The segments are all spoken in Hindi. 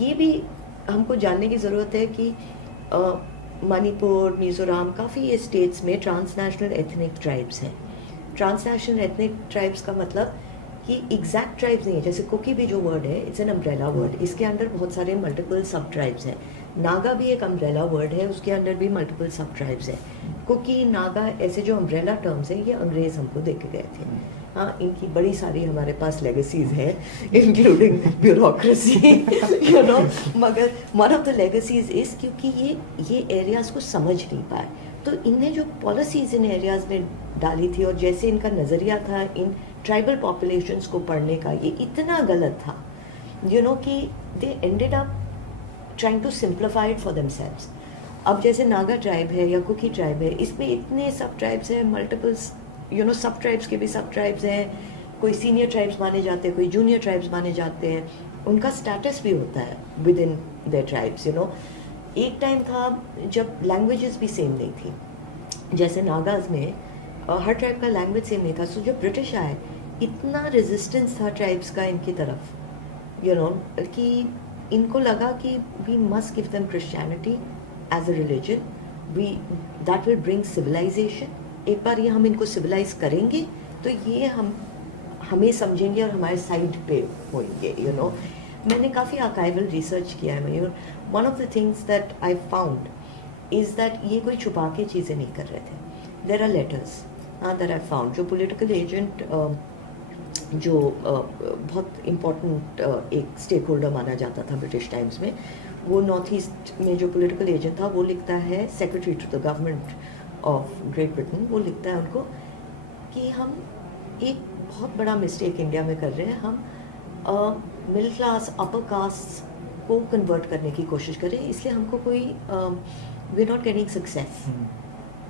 ये भी हमको जानने की ज़रूरत है कि मणिपुर, मिज़ोरम, काफ़ी ये स्टेट्स में ट्रांसनेशनल एथनिक ट्राइब्स हैं। ट्रांसनेशनल एथनिक ट्राइब्स का मतलब कि एग्जैक्ट ट्राइब्स नहीं है। जैसे कुकी भी जो वर्ड है, इट्स एन अम्ब्रेला वर्ड, इसके अंदर बहुत सारे मल्टीपल सब ट्राइब्स हैं। नागा भी एक अम्ब्रेला वर्ड है, उसके अंदर भी मल्टीपल सब ट्राइब्स हैं। कुकी, नागा, ऐसे जो अम्ब्रेला टर्म्स हैं, ये अंग्रेज़ हमको दे के गए थे। हाँ, इनकी बड़ी सारी हमारे पास लेगेसीज हैं, इंक्लूडिंग ब्यूरोक्रेसी, यू नो। मगर one of the legacies is क्योंकि ये एरियाज़ को समझ नहीं पाए, तो इनने जो पॉलिसीज़ इन एरियाज़ में डाली थी और जैसे इनका नज़रिया था इन ट्राइबल पॉपुलेशंस को पढ़ने का, ये इतना गलत था, यू नो, कि they ended up trying to simplify it for themselves. अब जैसे नागा ट्राइब है या कुकी ट्राइब है, इसमें इतने सब ट्राइब्स हैं, मल्टीपल्स, यू नो, सब ट्राइब्स के भी सब ट्राइब्स हैं। कोई सीनियर ट्राइब्स माने जाते हैं, कोई जूनियर ट्राइब्स माने जाते हैं, उनका स्टेटस भी होता है with in their tribes, you know. एक टाइम था जब लैंग्वेजेस भी सेम नहीं थी। जैसे नागाज में हर ट्राइब का लैंग्वेज सेम नहीं था। सो जब ब्रिटिश आए, इतना रेजिस्टेंस था ट्राइब्स का इनकी तरफ, यू नो, कि इनको लगा कि we must give them Christianity as a religion, we that will bring civilisation. एक बार ये हम इनको सिविलाइज करेंगे तो ये हमें समझेंगे और हमारे साइड पे होंगे, यू नो। मैंने काफ़ी आर्काइवल रिसर्च किया है Mayur. One of the things that I found is that ये कोई छुपा के चीज़ें नहीं कर रहे थे। There are letters that I found. जो पॉलिटिकल एजेंट, जो बहुत इम्पोर्टेंट एक स्टेक होल्डर माना जाता था ब्रिटिश टाइम्स में, वो नॉर्थ ईस्ट में जो पॉलिटिकल एजेंट था, वो लिखता है secretary to the government of Great Britain, वो लिखता है उनको कि हम एक बहुत बड़ा मिस्टेक इंडिया में कर रहे हैं। हम मिडिल क्लास, अपर कास्ट को कन्वर्ट करने की कोशिश करें, इसलिए हमको कोई we are not getting success.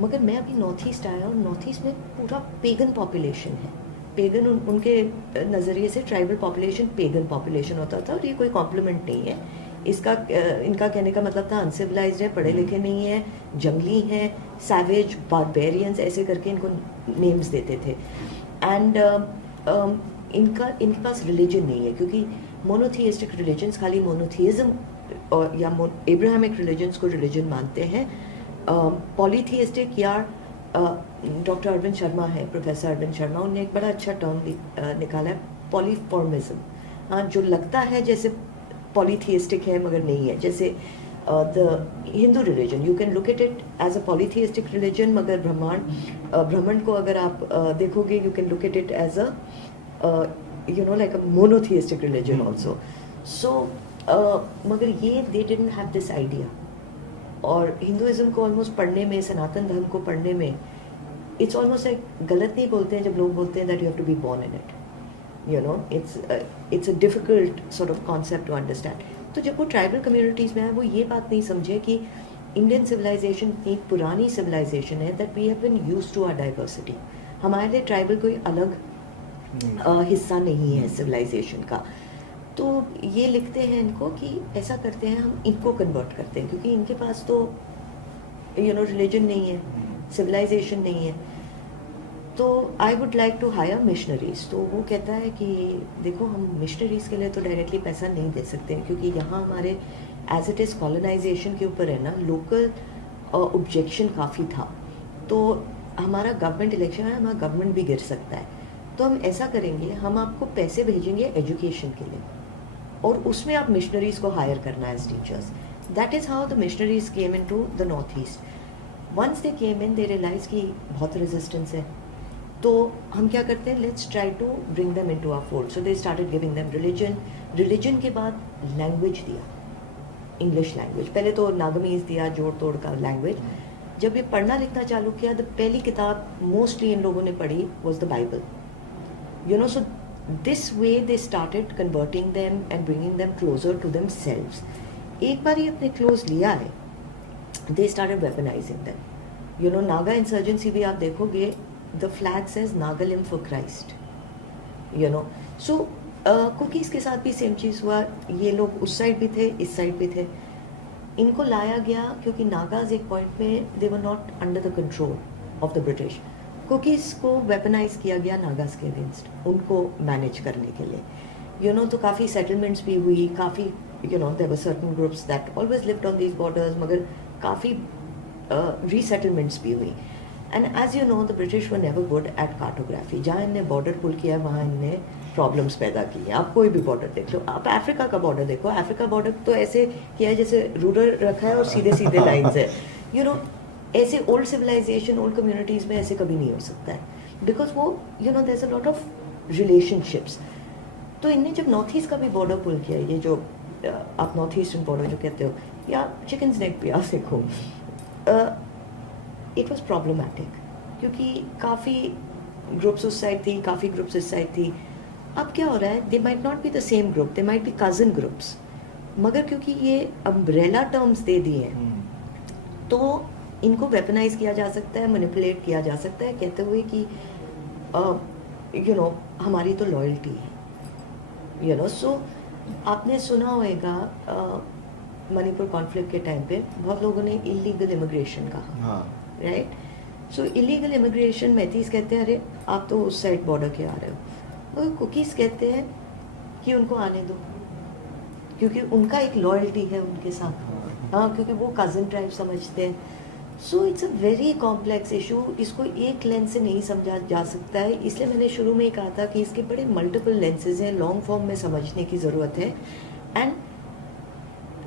मगर मैं अभी नॉर्थ ईस्ट आया और नॉर्थ ईस्ट में पूरा पेगन पॉपुलेशन है। पेगन उनके नज़रिए से ट्राइबल पॉपुलेशन पेगन पॉपुलेशन होता था, और ये कोई कॉम्प्लीमेंट नहीं है। इसका इनका कहने का मतलब था अनसिविलाइज्ड है, पढ़े लिखे नहीं है, जंगली हैं, सैवेज, बारबेरियंस, ऐसे करके इनको नेम्स देते थे। एंड इनके पास रिलीजन नहीं है, क्योंकि मोनोथियस्टिक रिलीजन्स खाली मोनोथियज्म और या एब्राहमिक रिलीजन्स को रिलीजन मानते हैं। पॉलीथियस्टिक या डॉक्टर अरविंद शर्मा है, प्रोफेसर अरविंद शर्मा, उन्होंने एक बड़ा अच्छा टर्म निकाला है, पॉलीफॉर्मिज्म। हाँ, जो लगता है जैसे पॉलीथियस्टिक है मगर नहीं है। जैसे the Hindu religion, you can look at it as a polytheistic religion, मगर ब्रह्मांड को अगर आप देखोगे, you can look at it as a you know like a monotheistic religion also. So मगर ये they didn't have this idea. और हिंदुइज्म को ऑलमोस्ट पढ़ने में, सनातन धर्म को पढ़ने में, इट्स ऑलमोस्ट लाइक, गलत नहीं बोलते हैं जब लोग बोलते हैं that you have to be born in it, you know, it's a difficult sort of concept to understand. तो जब वो ट्राइबल कम्युनिटीज़ में आए, वो ये बात नहीं समझे कि इंडियन सिविलाइजेशन इतनी पुरानी सिविलाइजेशन है that we have been used to our diversity. हमारे लिए ट्राइबल कोई अलग हिस्सा नहीं है सिविलाइजेशन का। तो ये लिखते हैं इनको कि ऐसा करते हैं, हम इनको कन्वर्ट करते हैं, क्योंकि इनके पास तो यू नो रिलीजन नहीं है, सिविलाइजेशन नहीं है। तो I would like to hire missionaries. तो वो कहता है कि देखो, हम मिशनरीज़ के लिए तो डायरेक्टली पैसा नहीं दे सकते, क्योंकि यहाँ हमारे एज इट इज़ कॉलोनाइजेशन के ऊपर है ना, लोकल ऑब्जेक्शन काफ़ी था। तो हमारा गवर्नमेंट इलेक्शन है, हमारा गवर्नमेंट भी गिर सकता है। तो हम ऐसा करेंगे, हम आपको पैसे भेजेंगे एजुकेशन के लिए, और उसमें आप मिशनरीज़ को हायर करना as teachers. That is how the missionaries came in to the North East. Once they came in, they realise कि बहुत रेजिस्टेंस है, तो हम क्या करते हैं, let's try to bring them into our fold. So they started giving them religion. Religion के बाद लैंग्वेज दिया, इंग्लिश लैंग्वेज। पहले तो नागमीज दिया, जोड़ तोड़ का लैंग्वेज। जब ये पढ़ना लिखना चालू किया, तो पहली किताब मोस्टली इन लोगों ने पढ़ी was the Bible, you know. So this way they started converting them and bringing them closer to themselves. एक बार ये अपने क्लोज लिया है, they started weaponising them, you know. Naga insurgency भी आप देखोगे, the flag says Nagalim for Christ, you know. So cookies के साथ भी सेम चीज़ हुआ। ये लोग उस साइड भी थे, इस साइड भी थे। इनको लाया गया क्योंकि नागाज एक पॉइंट में they were not under the control of the British. Kukis को वेपनाइज किया गया नागाज के अगेंस्ट, उनको मैनेज करने के लिए। तो काफ़ी सेटलमेंट्स भी हुई, काफ़ी there were certain groups that always lived on these borders, मगर काफ़ी रीसेटलमेंट्स भी हुई. And as you know the British were never good at cartography. जहाँ इनने बॉर्डर पुल किया वहाँ इनने प्रॉब्लम्स पैदा की. आप कोई भी बॉर्डर देख लो, आप अफ्रीका का बॉर्डर देखो, अफ्रीका बॉर्डर तो ऐसे किया है जैसे रूरल रखा है और सीधे सीधे लाइन्स है. ऐसे ओल्ड सिविलाइजेशन, ओल्ड कम्युनिटीज़ में ऐसे कभी नहीं हो सकता है, बिकॉज वो there is a lot of relationships. तो इनने जब नॉर्थ ईस्ट का भी बॉर्डर पुल किया, ये जो आप नॉर्थ ईस्टर्न बॉर्डर जो कहते हो, या चिकन्स नेक भी आप देखो, इट वॉज प्रॉब्लमैटिक, क्योंकि काफ़ी ग्रुप्स उस साइड थी, काफ़ी ग्रुप्स इस साइड थी. अब क्या हो रहा है, they might not be the same group, they might be cousin groups, मगर क्योंकि ये अम्ब्रेला टर्म्स दे दिए हैं, तो इनको वेपनाइज किया जा सकता है, मैनिपुलेट किया जा सकता है, कहते हुए कि हमारी तो लॉयल्टी है. सो आपने सुना होगा मणिपुर कॉन्फ्लिक्ट के टाइम पे बहुत लोगों ने इलीगल इमिग्रेशन कहा, राइट. सो इलीगल इमिग्रेशन मैथीज कहते हैं अरे आप तो उस साइड बॉर्डर के आ रहे हो, और कुकीज़ कहते हैं कि उनको आने दो, क्योंकि उनका एक लॉयल्टी है उनके साथ. हाँ, क्योंकि वो कज़न ट्राइब समझते हैं. So it's a very complex issue. इसको एक लेंस से नहीं समझा जा सकता है, इसलिए मैंने शुरू में ही कहा था कि इसके बड़े मल्टीपल लेंसेज हैं, लॉन्ग फॉर्म में समझने की ज़रूरत है. एंड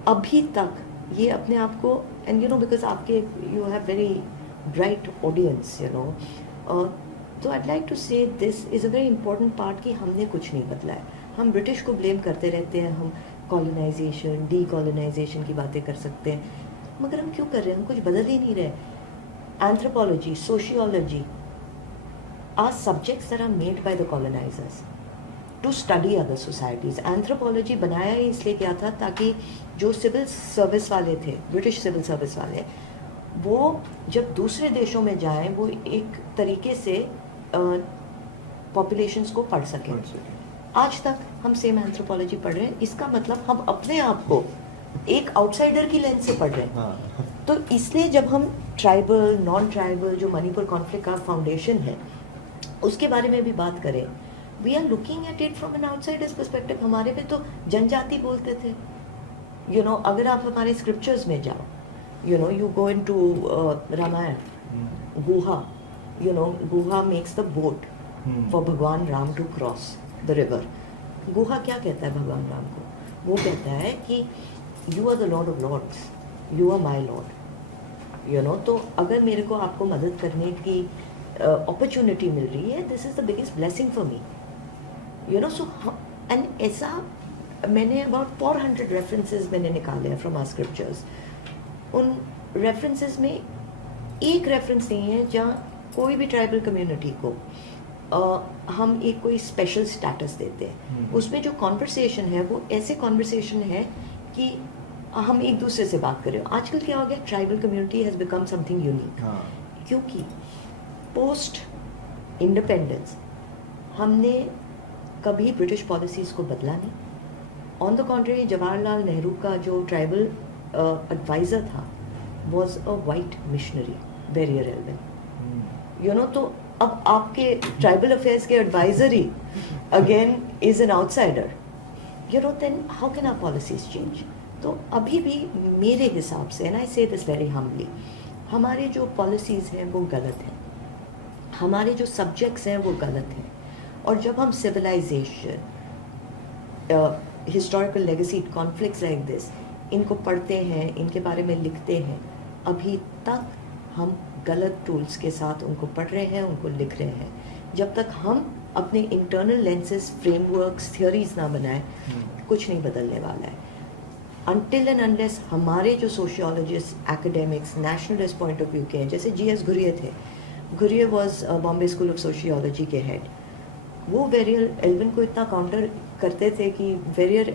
अभी तक ये अपने आप को, एंड बिकॉज आपके you have very bright audience, तो आई लाइक टू से this is a very important part कि हमने कुछ नहीं बदला है. हम ब्रिटिश को ब्लेम करते रहते हैं, हम कॉलोनाइजेशन, डी कॉलोनाइजेशन की बातें कर सकते हैं, मगर हम क्यों कर रहे हैं, हम कुछ बदल ही नहीं रहे. Anthropology, sociology are subjects that are made by the colonisers to study other societies. Anthropology बनाया ही इसलिए गया था ताकि जो सिविल सर्विस वाले थे, ब्रिटिश सिविल सर्विस वाले, वो जब दूसरे देशों में जाएं वो एक तरीके से पॉपुलेशंस को पढ़ सकें. आज तक हम सेम एंथ्रोपोलॉजी पढ़ रहे हैं, इसका मतलब हम अपने आप को एक आउटसाइडर की लेंस से पढ़ रहे हैं. तो इसलिए जब हम ट्राइबल, नॉन ट्राइबल, जो मणिपुर कॉन्फ्लिक्ट का फाउंडेशन है उसके बारे में भी बात करें, we are looking at it from an outsiders perspective. हमारे पे तो जनजाति बोलते थे. अगर आप हमारे स्क्रिप्चर्स में जाओ, you go into Ramayana, Guha, Guha makes the boat for Bhagwan Ram to cross the river. Guha क्या कहता है भगवान राम को? वो कहता है कि you are the Lord of Lords, you are my Lord. तो अगर मेरे को आपको मदद करने की अपॉर्चुनिटी मिल रही है, this is the biggest blessing for me. So and ऐसा मैंने about 400 references मैंने निकाले हैं from our scriptures. उन रेफरेंसेस में एक रेफरेंस नहीं है जहाँ कोई भी ट्राइबल कम्युनिटी को हम एक कोई स्पेशल स्टेटस देते हैं. उसमें जो कॉन्वर्सेशन है वो ऐसे कॉन्वर्सेशन है कि हम एक दूसरे से बात कर रहे हो. आजकल क्या हो गया, tribal community has become something unique, क्योंकि पोस्ट इंडिपेंडेंस हमने कभी ब्रिटिश पॉलिसीज़ को बदला नहीं. ऑन द कॉन्ट्री, जवाहरलाल नेहरू का जो ट्राइबल एडवाइज़र था was a white missionary, Barrier Elvin. तो अब आपके ट्राइबल अफेयर्स के एडवाइजर ही again is an outsider. Then how can our policies change? तो अभी भी मेरे हिसाब से, एंड आई से दिस वेरी हम्बली, हमारे जो पॉलिसीज़ हैं वो गलत हैं, हमारे जो सब्जेक्ट्स हैं वो गलत हैं. और जब हम civilisation, historical legacy, conflicts like this, इनको पढ़ते हैं, इनके बारे में लिखते हैं, अभी तक हम गलत टूल्स के साथ उनको पढ़ रहे हैं, उनको लिख रहे हैं. जब तक हम अपने इंटरनल लेंसेज, फ्रेमवर्क्स, थियोरीज ना बनाएं, कुछ नहीं बदलने वाला है. अनटिल एंड अनलेस हमारे जो sociologist, academics, nationalist point of view के हैं, जैसे जी.एस. घुरिये थे, Ghurye was Bombay school of sociology के हेड. वो वेरियर एल्विन को इतना काउंटर करते थे कि Verrier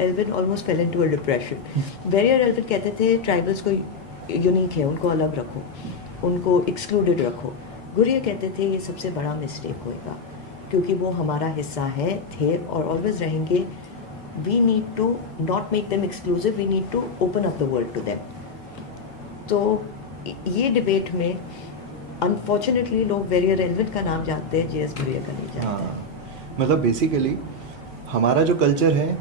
Elwin almost fail into a depression. Verrier Elwin कहते थे ट्राइबल्स को यूनिक है, उनको अलग रखो, उनको एक्सक्लूडेड रखो. घुरिये कहते थे ये सबसे बड़ा मिस्टेक होएगा, क्योंकि वो हमारा हिस्सा है, थे और ऑलवेज रहेंगे. We need to not make them exclusive, we need to open up the world to them. तो ये डिबेट में अनफॉर्चुनेटली लोग वेरियर एल्विन का नाम जानते हैं, जी.एस. घुरिये का नहीं जानते. मतलब बेसिकली हमारा जो कल्चर है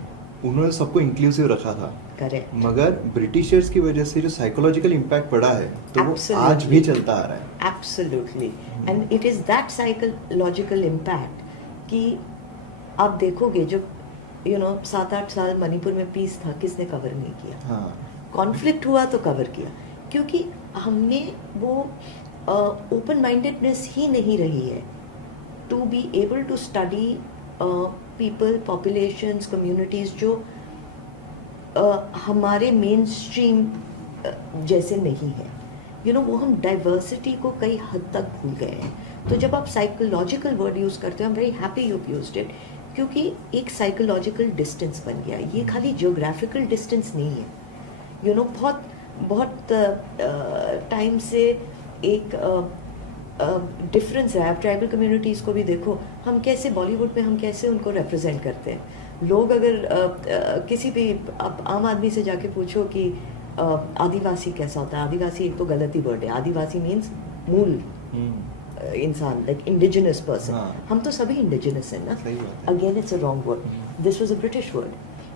उन्होंने सबको इंक्लूसिव रखा था, करेक्ट, मगर ब्रिटिशर्स की वजह से जो साइकोलॉजिकल इम्पैक्ट पड़ा है तो वो Absolutely. आज भी चलता आ रहा है। Absolutely, and it is that psychological impact कि आप देखोगे जो 7-8 साल मणिपुर में पीस था, किसने कवर नहीं किया? हाँ, कॉन्फ्लिक्ट हुआ तो कवर किया, क्योंकि हमने वो ओपन माइंडेडनेस ही नहीं रही है to be able to study people, populations, communities जो हमारे मेन स्ट्रीम जैसे नहीं है। वो हम डाइवर्सिटी को कई हद तक भूल गए हैं। तो जब आप साइकोलॉजिकल वर्ड यूज़ करते हो, I am very happy you used it, क्योंकि एक साइकोलॉजिकल डिस्टेंस बन गया। ये खाली जियोग्राफिकल डिस्टेंस नहीं है। बहुत बहुत टाइम से एक डिफरेंस है। आप ट्राइबल कम्युनिटीज़ को भी देखो, हम कैसे बॉलीवुड में हम कैसे उनको रिप्रेजेंट करते हैं। लोग अगर किसी भी आप आम आदमी से जाके पूछो कि आदिवासी कैसा होता है, आदिवासी एक तो गलत ही वर्ड है। आदिवासी मीन्स मूल इंसान, लाइक इंडिजिनस पर्सन। हाँ। हम तो सभी इंडिजिनस हैं ना। सही बात है। Again it's a wrong word, this was a British word,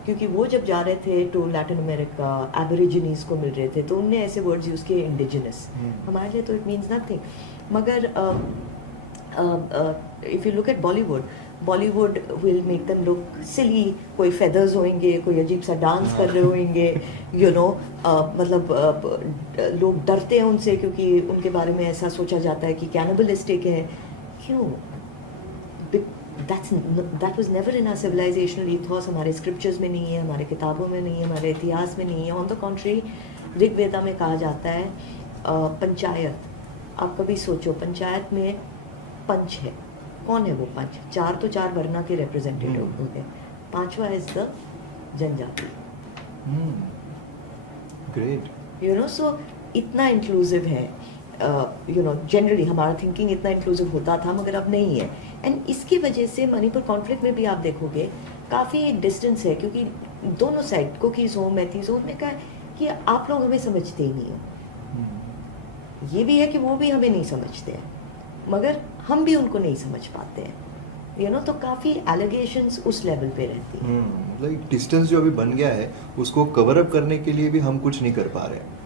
क्योंकि वो जब जा रहे थे टू लैटिन अमेरिका, एबरिजिनीज को मिल रहे थे, तो उनने ऐसे वर्ड्स यूज़ किए, इंडिजिनस। हमारे लिए तो इट मीन्स नथिंग। मगर if you look at Bollywood will make them look silly. कोई फेदर्स होंगे, कोई अजीब सा डांस कर रहे होंगे, मतलब लोग डरते हैं उनसे, क्योंकि उनके बारे में ऐसा सोचा जाता है कि कैनिबलिस्टिक है। क्यों? That was never in our civilisational ethos. हमारे स्क्रिप्चर्स में नहीं है, हमारे किताबों में नहीं है, हमारे इतिहास में नहीं है। ऑन द कॉन्ट्री, ऋग्वेदा में कहा जाता है पंचायत। आप कभी सोचो, पंचायत में पंच है, कौन है वो पंच? 4 तो 4 वर्णा के रिप्रेजेंटेटिव हो गए, 5वां इज द जनजाति। ग्रेट। सो इतना इंक्लूसिव है। जनरली हमारा थिंकिंग इतना इंक्लूसिव होता था, मगर अब नहीं है। एंड इसकी वजह से मणिपुर कॉन्फ्लिक्ट में भी आप देखोगे काफ़ी डिस्टेंस है, क्योंकि दोनों साइड, कुकीज़ हो, मैथीज़ हो, उन्होंने कहा कि आप लोग हमें समझते ही नहीं हो। ये भी है कि वो भी हमें नहीं समझते हैं, मगर हम भी उनको नहीं समझ पाते हैं। तो काफ़ी एलिगेशंस उस लेवल पे रहती हैं। लाइक डिस्टेंस जो अभी बन गया है उसको कवर अप करने के लिए भी हम कुछ नहीं कर पा रहे हैं।